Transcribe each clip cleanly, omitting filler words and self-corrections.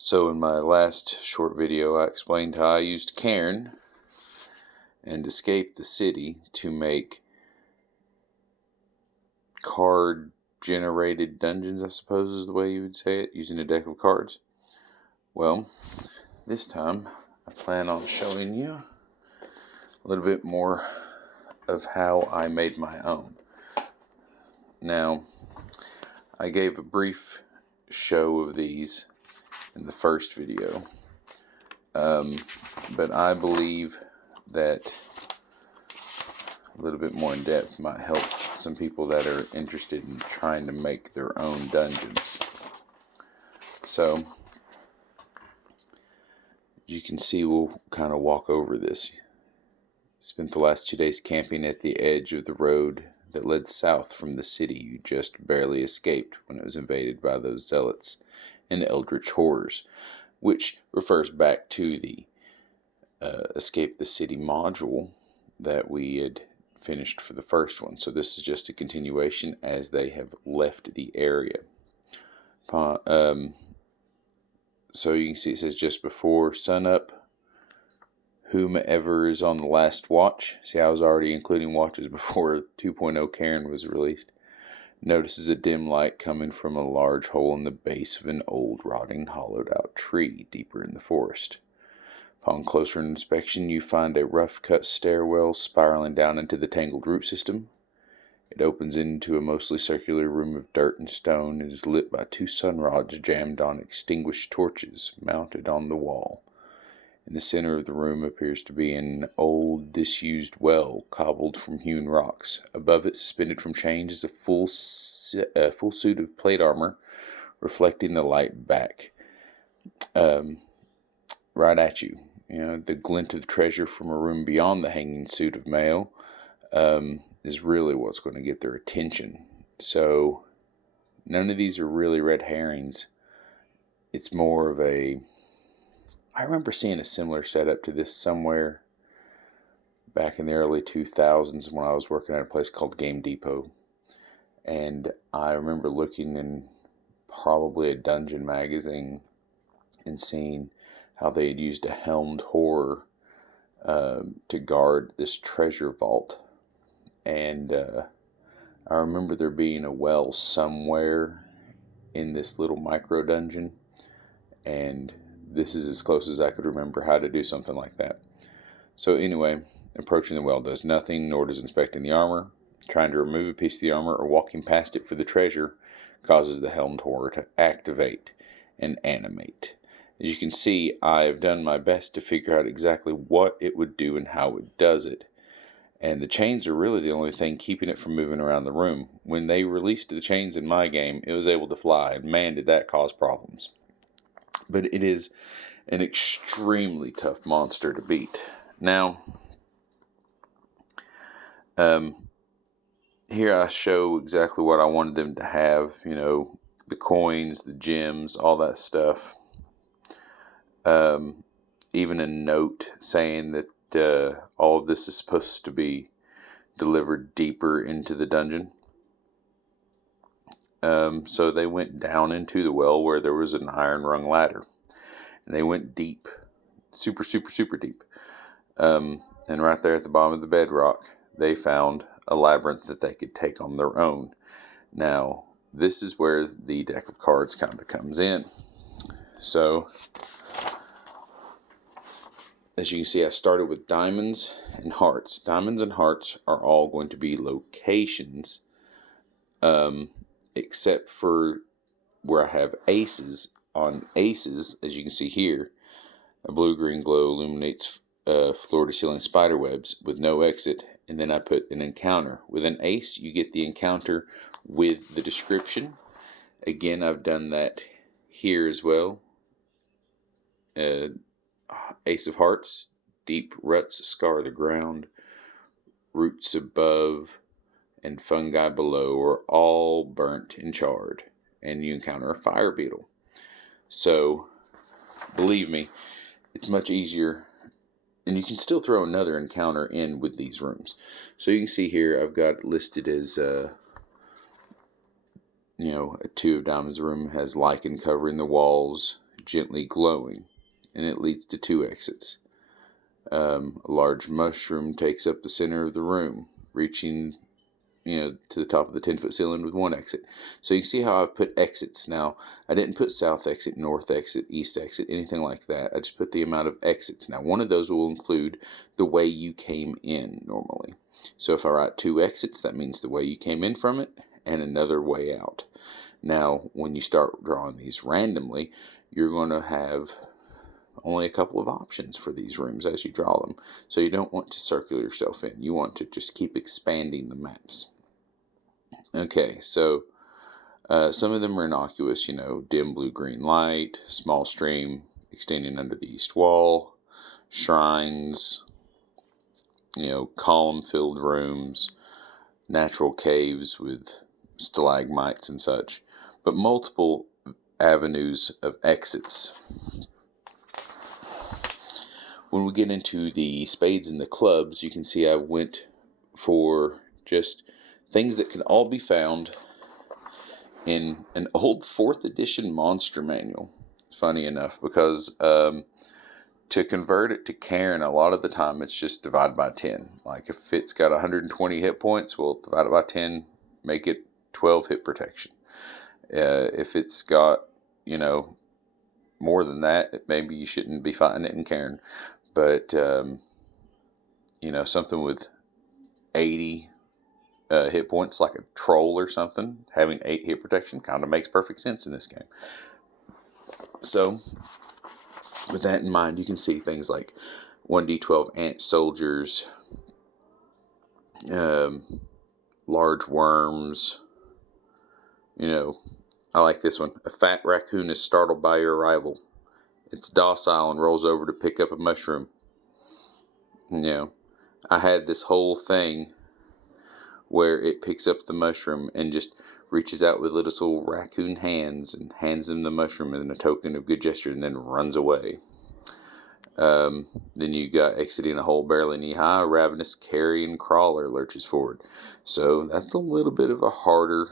So in my last short video, I explained how I used Cairn and escaped the city to make card-generated dungeons, I suppose is the way you would say it, using a deck of cards. Well, this time I plan on showing you a little bit more of how I made my own. Now, I gave a brief show of these in the first video, but I believe that a little bit more in depth might help some people that are interested in trying to make their own dungeons. So, you can see we'll kind of walk over this. Spent the last 2 days camping at the edge of the road that led south from the city you just barely escaped when it was invaded by those zealots and eldritch horrors, which refers back to the Escape the City module that we had finished for the first one. So this is just a continuation as they have left the area. So you can see it says just before sunup, whomever is on the last watch. See, I was already including watches before 2.0 Cairn was released. Notices a dim light coming from a large hole in the base of an old, rotting, hollowed-out tree deeper in the forest. Upon closer inspection, you find a rough-cut stairwell spiraling down into the tangled root system. It opens into a mostly circular room of dirt and stone and is lit by 2 sun rods jammed on extinguished torches mounted on the wall. In the center of the room appears to be an old, disused well cobbled from hewn rocks. Above it, suspended from chains, is a full suit of plate armor, reflecting the light back right at you. You know, the glint of treasure from a room beyond the hanging suit of mail is really what's going to get their attention. So, none of these are really red herrings. It's more of a... I remember seeing a similar setup to this somewhere back in the early 2000s when I was working at a place called Game Depot. And I remember looking in probably a dungeon magazine and seeing how they had used a helmed horror to guard this treasure vault. And I remember there being a well somewhere in this little micro dungeon, and this is as close as I could remember how to do something like that. So anyway, approaching the well does nothing, nor does inspecting the armor. Trying to remove a piece of the armor or walking past it for the treasure causes the helmed horror to activate and animate. As you can see, I have done my best to figure out exactly what it would do and how it does it. And the chains are really the only thing keeping it from moving around the room. When they released the chains in my game, it was able to fly, and man, did that cause problems. But it is an extremely tough monster to beat. Now, here I show exactly what I wanted them to have. You know, the coins, the gems, all that stuff. Even a note saying that all of this is supposed to be delivered deeper into the dungeon. So they went down into the well where there was an iron rung ladder. And they went deep. Super, super, super deep. And right there at the bottom of the bedrock, they found a labyrinth that they could take on their own. Now, this is where the deck of cards kind of comes in. So, as you can see, I started with diamonds and hearts. Diamonds and hearts are all going to be locations, except for where I have aces. On aces, as you can see here, a blue-green glow illuminates floor-to-ceiling spider webs with no exit, and then I put an encounter. With an ace, you get the encounter with the description. Again, I've done that here as well. Ace of Hearts, deep ruts scar the ground, roots above and fungi below are all burnt and charred, and you encounter a fire beetle. So, believe me, it's much easier, and you can still throw another encounter in with these rooms. So you can see here, I've got it listed as, a 2 of diamonds room has lichen covering the walls, gently glowing, and it leads to 2 exits. A large mushroom takes up the center of the room, reaching to the top of the 10-foot ceiling with 1 exit. So you can see how I've put exits. Now, I didn't put south exit, north exit, east exit, anything like that. I just put the amount of exits. Now, one of those will include the way you came in normally. So if I write 2 exits, that means the way you came in from it and another way out. Now, when you start drawing these randomly, you're going to have only a couple of options for these rooms as you draw them. So you don't want to circle yourself in. You want to just keep expanding the maps. Okay, so some of them are innocuous, dim blue-green light, small stream extending under the east wall, shrines, column-filled rooms, natural caves with stalagmites and such, but multiple avenues of exits. When we get into the spades and the clubs, you can see I went for just things that can all be found in an old 4th edition monster manual. Funny enough, because to convert it to Cairn, a lot of the time it's just divide by 10. Like if it's got 120 hit points, we'll divide it by 10, make it 12 hit protection. If it's got, more than that, maybe you shouldn't be fighting it in Cairn. But, something with 80 hit points, like a troll or something, having 8 hit protection kind of makes perfect sense in this game. So, with that in mind, you can see things like 1d12 ant soldiers, large worms. I like this one. A fat raccoon is startled by your arrival. It's docile and rolls over to pick up a mushroom. I had this whole thing where it picks up the mushroom and just reaches out with little raccoon hands and hands them the mushroom in a token of good gesture and then runs away. Then you got exiting a hole barely knee high, a ravenous carrion crawler lurches forward. So that's a little bit of a harder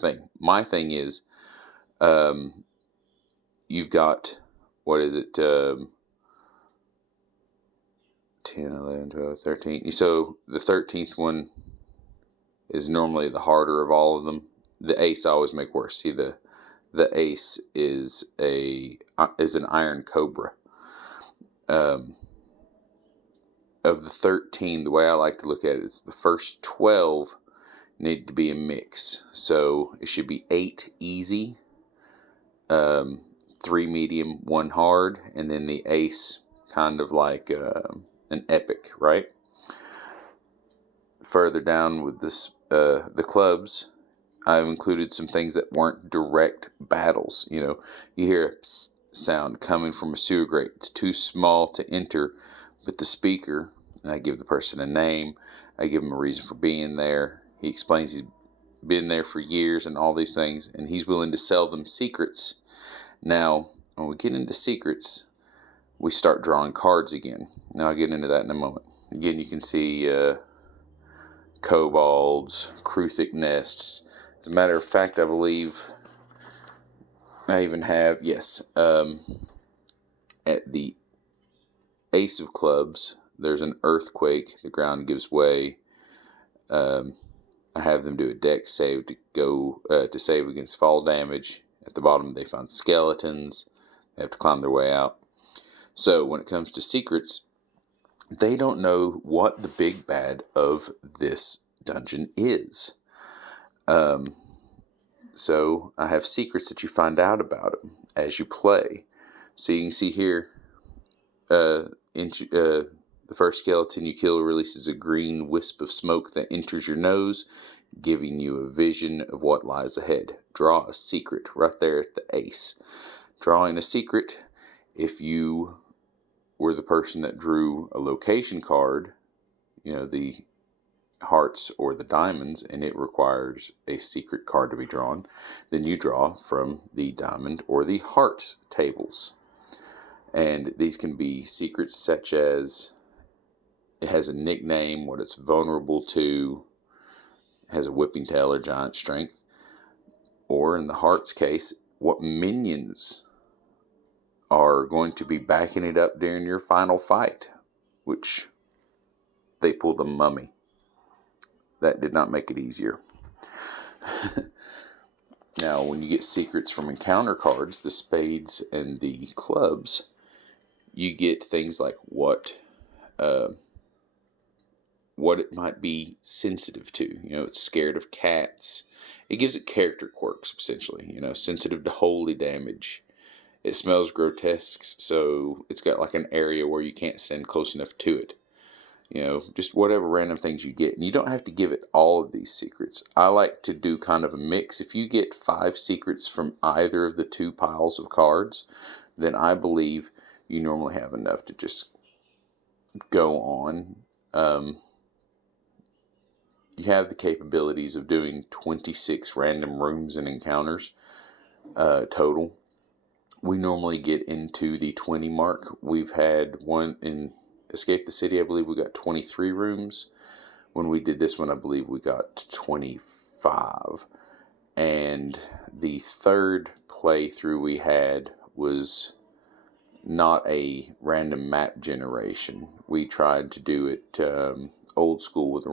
thing. My thing is, you've got, 10, 11, 12, 13. So the 13th one is normally the harder of all of them. The ace I always make worse. See, the ace is an iron cobra. Of the 13, the way I like to look at it is the first 12 need to be a mix. So it should be 8 easy, 3 medium, 1 hard, and then the ace kind of like an epic, right? Further down with this, the clubs, I've included some things that weren't direct battles. You hear a psst sound coming from a sewer grate. It's too small to enter with the speaker. And I give the person a name. I give him a reason for being there. He explains he's been there for years and all these things, and he's willing to sell them secrets. Now, when we get into secrets, we start drawing cards again. Now I'll get into that in a moment. Again, you can see kobolds, Kruthic nests. As a matter of fact, I believe I even have, at the ace of clubs, there's an earthquake. The ground gives way. I have them do a dex save to save against fall damage. At the bottom, they find skeletons. They have to climb their way out. So when it comes to secrets, they don't know what the big bad of this dungeon is. So I have secrets that you find out about them as you play. So you can see here, the first skeleton you kill releases a green wisp of smoke that enters your nose, giving you a vision of what lies ahead. Draw a secret right there at the ace. Drawing a secret, if you were the person that drew a location card, the hearts or the diamonds, and it requires a secret card to be drawn, then you draw from the diamond or the heart tables. And these can be secrets such as it has a nickname, what it's vulnerable to, has a whipping tail or giant strength, or in the heart's case, what minions are going to be backing it up during your final fight, which they pulled a mummy. That did not make it easier. Now, when you get secrets from encounter cards, the spades and the clubs, you get things like what it might be sensitive to. It's scared of cats. It gives it character quirks, essentially. Sensitive to holy damage. It smells grotesque, so it's got like an area where you can't stand close enough to it. Just whatever random things you get. And you don't have to give it all of these secrets. I like to do kind of a mix. If you get 5 secrets from either of the 2 piles of cards, then I believe you normally have enough to just go on. You have the capabilities of doing 26 random rooms and encounters total. We normally get into the 20 mark. We've had one in Escape the City, I believe we got 23 rooms. When we did this one, I believe we got 25. And the third playthrough we had was not a random map generation. We tried to do it old school with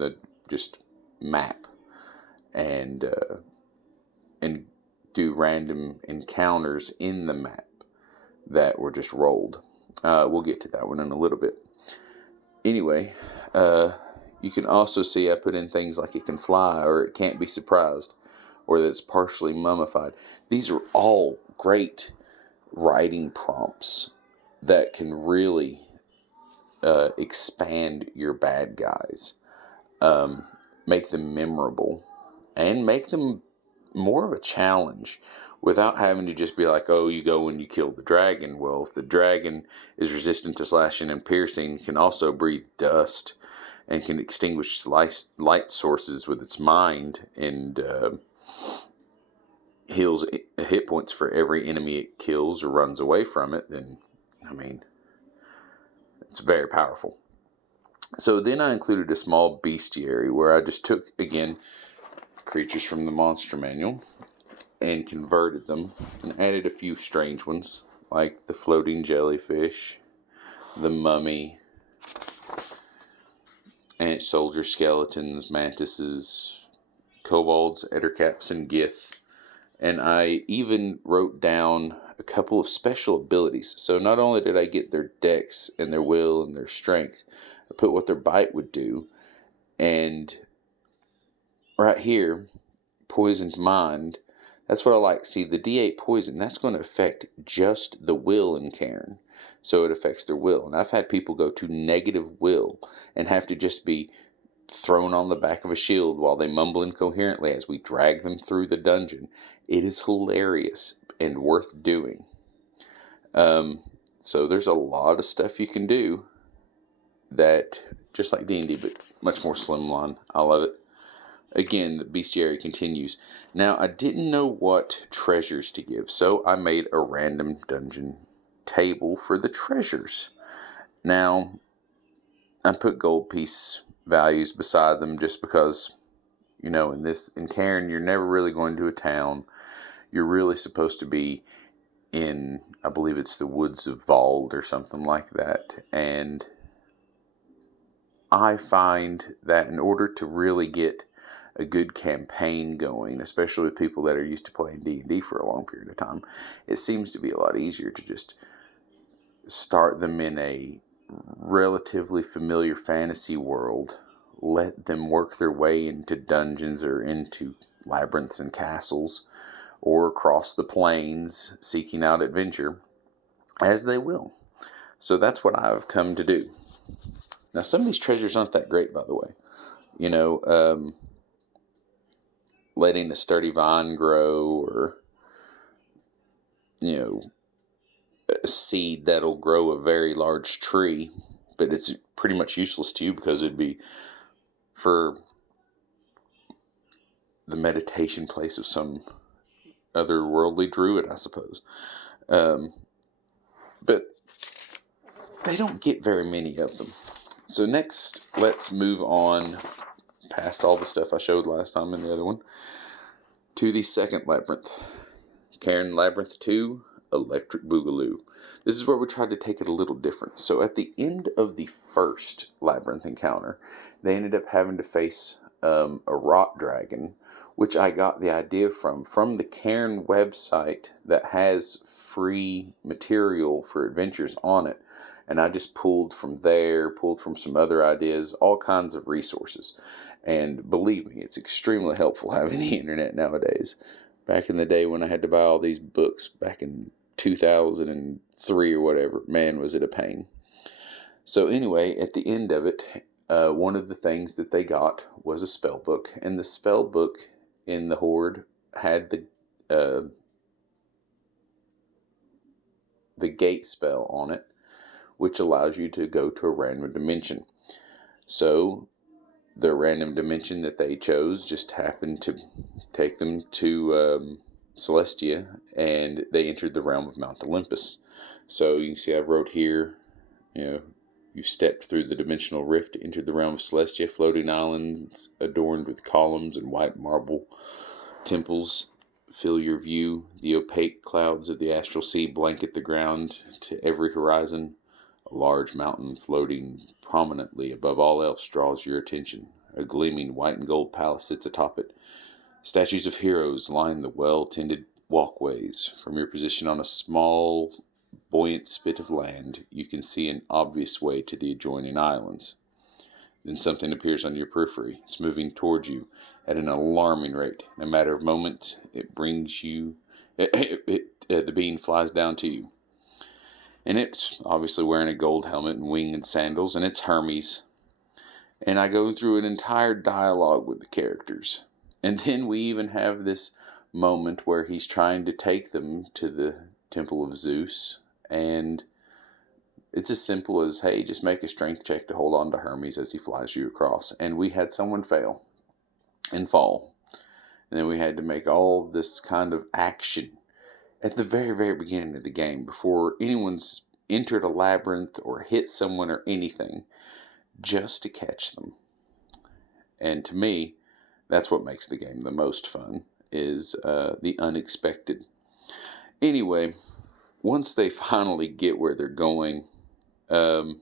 a just map and do random encounters in the map that were just rolled. We'll get to that one in a little bit. Anyway, you can also see I put in things like it can fly, or it can't be surprised, or that it's partially mummified. These are all great writing prompts that can really expand your bad guys, make them memorable, and make them more of a challenge without having to just be like, oh, you go and you kill the dragon. Well, if the dragon is resistant to slashing and piercing, can also breathe dust, and can extinguish light sources with its mind, and heals hit points for every enemy it kills or runs away from it, then, it's very powerful. So then I included a small bestiary where I just took, again, creatures from the monster manual and converted them and added a few strange ones like the floating jellyfish, the mummy, ant soldier skeletons, mantises, kobolds, ettercaps, and gith. And I even wrote down a couple of special abilities. So not only did I get their dex and their will and their strength, I put what their bite would do. And right here, poisoned mind, that's what I like. See, the D8 poison, that's going to affect just the will in Cairn. So it affects their will. And I've had people go to negative will and have to just be thrown on the back of a shield while they mumble incoherently as we drag them through the dungeon. It is hilarious and worth doing. So there's a lot of stuff you can do that, just like D&D, but much more slimline. I love it. Again, the bestiary continues. Now, I didn't know what treasures to give, so I made a random dungeon table for the treasures. Now, I put gold piece values beside them just because, in Cairn, you're never really going to a town. You're really supposed to be in, I believe it's the woods of Vald or something like that. And I find that in order to really get a good campaign going, especially with people that are used to playing D&D for a long period of time, it seems to be a lot easier to just start them in a relatively familiar fantasy world, let them work their way into dungeons or into labyrinths and castles, or across the plains seeking out adventure as they will. So that's what I've come to do. Now, some of these treasures aren't that great, by the way. Letting a sturdy vine grow, or, a seed that'll grow a very large tree, but it's pretty much useless to you because it'd be for the meditation place of some otherworldly druid, I suppose. But they don't get very many of them. So next, let's move on past all the stuff I showed last time in the other one to the second labyrinth. Cairn Labyrinth 2, Electric Boogaloo. This is where we tried to take it a little different. So at the end of the first Labyrinth encounter, they ended up having to face a rock dragon, which I got the idea from the Cairn website that has free material for adventures on it. And I just pulled from there, pulled from some other ideas, all kinds of resources. And believe me, it's extremely helpful having the internet nowadays. Back in the day when I had to buy all these books back in 2003 or whatever, man, was it a pain. So anyway, at the end of it, one of the things that they got was a spell book. And the spell book in the Horde had the gate spell on it, which allows you to go to a random dimension. So the random dimension that they chose just happened to take them to Celestia, and they entered the realm of Mount Olympus. So you can see I wrote here, you stepped through the dimensional rift, entered the realm of Celestia, floating islands adorned with columns and white marble temples fill your view. The opaque clouds of the astral sea blanket the ground to every horizon. A large mountain floating prominently above all else draws your attention. A gleaming white and gold palace sits atop it. Statues of heroes line the well-tended walkways. From your position on a small, buoyant spit of land, you can see an obvious way to the adjoining islands. Then something appears on your periphery. It's moving towards you at an alarming rate. In a matter of moments, it brings you... the being flies down to you. And it's obviously wearing a gold helmet and winged sandals, and it's Hermes. And I go through an entire dialogue with the characters. And then we even have this moment where he's trying to take them to the Temple of Zeus. And it's as simple as, hey, just make a strength check to hold on to Hermes as he flies you across. And we had someone fail and fall. And then we had to make all this kind of action at the very, very beginning of the game, before anyone's entered a labyrinth or hit someone or anything, just to catch them. And to me, that's what makes the game the most fun, is the unexpected. Anyway, once they finally get where they're going, and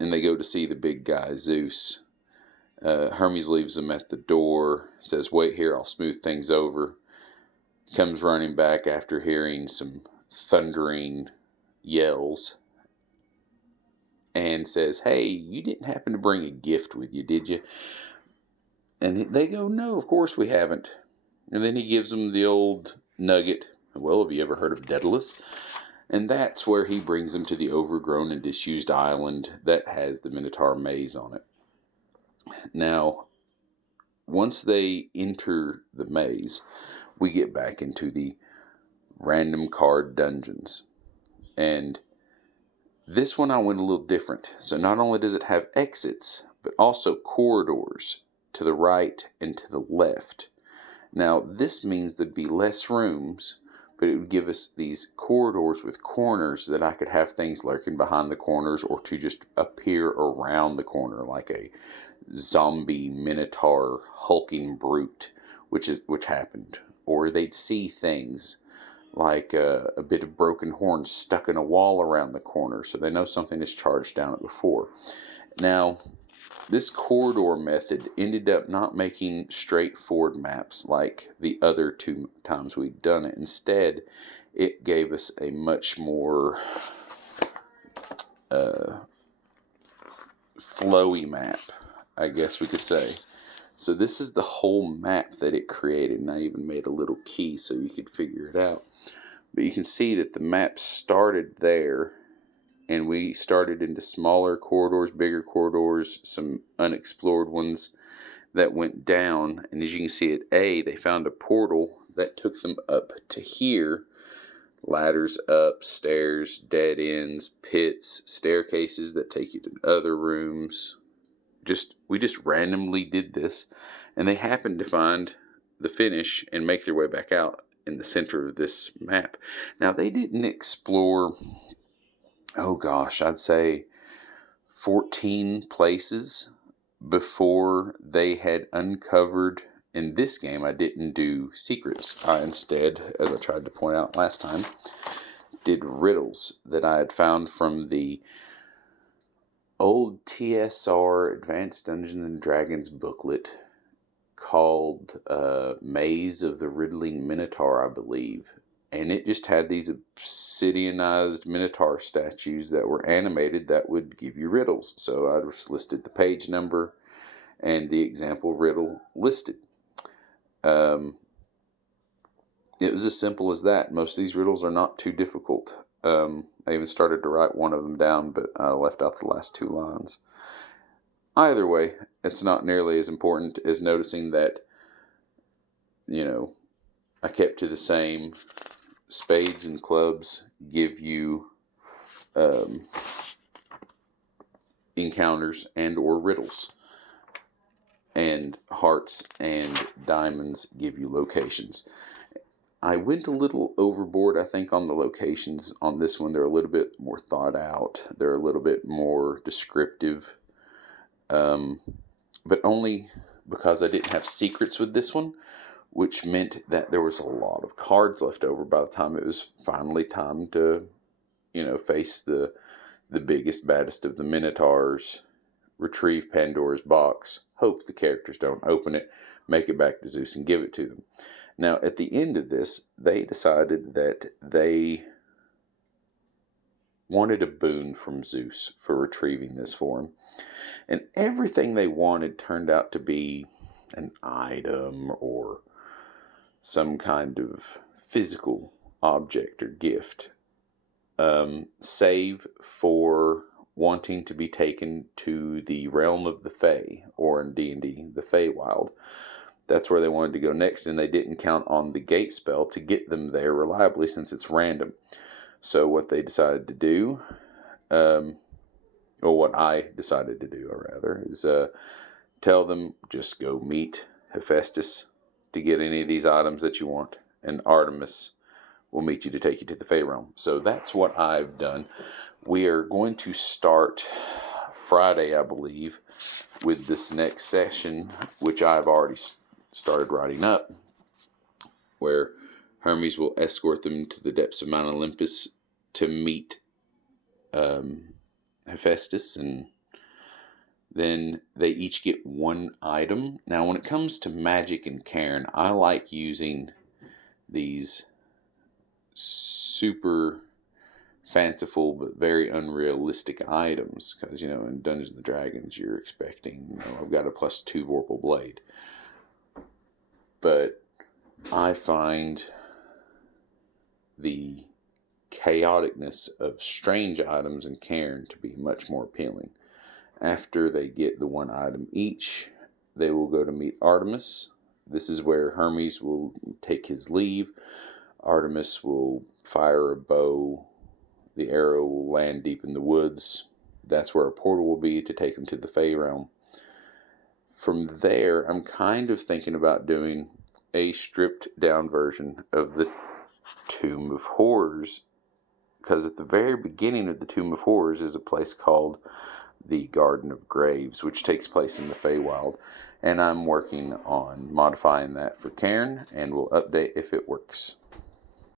they go to see the big guy, Zeus, Hermes leaves them at the door, says, wait here, I'll smooth things over. Comes running back after hearing some thundering yells and says, hey, you didn't happen to bring a gift with you, did you? And they go, no, of course we haven't. And then he gives them the old nugget. Well, have you ever heard of Daedalus? And that's where he brings them to the overgrown and disused island that has the Minotaur maze on it. Now, once they enter the maze, we get back into the random card dungeons. And this one I went a little different. So not only does it have exits, but also corridors to the right and to the left. Now, this means there'd be less rooms, but it would give us these corridors with corners that I could have things lurking behind the corners, or to just appear around the corner like a zombie minotaur hulking brute, which happened. Or they'd see things like a bit of broken horn stuck in a wall around the corner, so they know something is charged down it before. Now, this corridor method ended up not making straightforward maps like the other two times we'd done it. Instead, it gave us a much more flowy map, I guess we could say. So this is the whole map that it created, and I even made a little key so you could figure it out. But you can see that the map started there, and we started into smaller corridors, bigger corridors, some unexplored ones that went down. And as you can see at A, they found a portal that took them up to here. Ladders up, stairs, dead ends, pits, staircases that take you to other rooms. We just randomly did this, and they happened to find the finish and make their way back out in the center of this map. Now, they didn't explore, oh gosh, I'd say 14 places before they had uncovered in this game, I didn't do secrets. I instead, as I tried to point out last time, did riddles that I had found from the old TSR Advanced Dungeons and Dragons booklet called Maze of the Riddling Minotaur, I believe. And it just had these obsidianized Minotaur statues that were animated that would give you riddles. So I just listed the page number and the example riddle listed. It was as simple as that. Most of these riddles are not too difficult. I even started to write one of them down, but I left out the last 2 lines. Either way, it's not nearly as important as noticing that, I kept to the same. Spades and clubs give you encounters and or riddles. And hearts and diamonds give you locations. I went a little overboard, I think, on the locations on this one. They're a little bit more thought out. They're a little bit more descriptive. But only because I didn't have secrets with this one, which meant that there was a lot of cards left over by the time it was finally time to, face the biggest, baddest of the Minotaurs, retrieve Pandora's box, hope the characters don't open it, make it back to Zeus and give it to them. Now, at the end of this, they decided that they wanted a boon from Zeus for retrieving this for him. And everything they wanted turned out to be an item or some kind of physical object or gift, save for wanting to be taken to the realm of the Fae, or in D&D, the Feywild. That's where they wanted to go next, and they didn't count on the gate spell to get them there reliably since it's random. So what they decided to do, or what I decided to do, rather, is tell them just go meet Hephaestus to get any of these items that you want, and Artemis will meet you to take you to the Fey realm. So that's what I've done. We are going to start Friday, I believe, with this next session, which I've already started writing up, where Hermes will escort them to the depths of Mount Olympus to meet Hephaestus, and then they each get one item. Now, when it comes to magic and Cairn, I like using these super fanciful but very unrealistic items, because in Dungeons and Dragons you're expecting, I've got a +2 Vorpal blade, but I find the chaoticness of strange items in Cairn to be much more appealing. After they get the one item each, they will go to meet Artemis. This is where Hermes will take his leave. Artemis will fire a bow. The arrow will land deep in the woods. That's where a portal will be to take them to the Fey realm. From there, I'm kind of thinking about doing a stripped down version of the Tomb of Horrors, because at the very beginning of the Tomb of Horrors is a place called the Garden of Graves, which takes place in the Feywild, and I'm working on modifying that for Cairn, and will update if it works.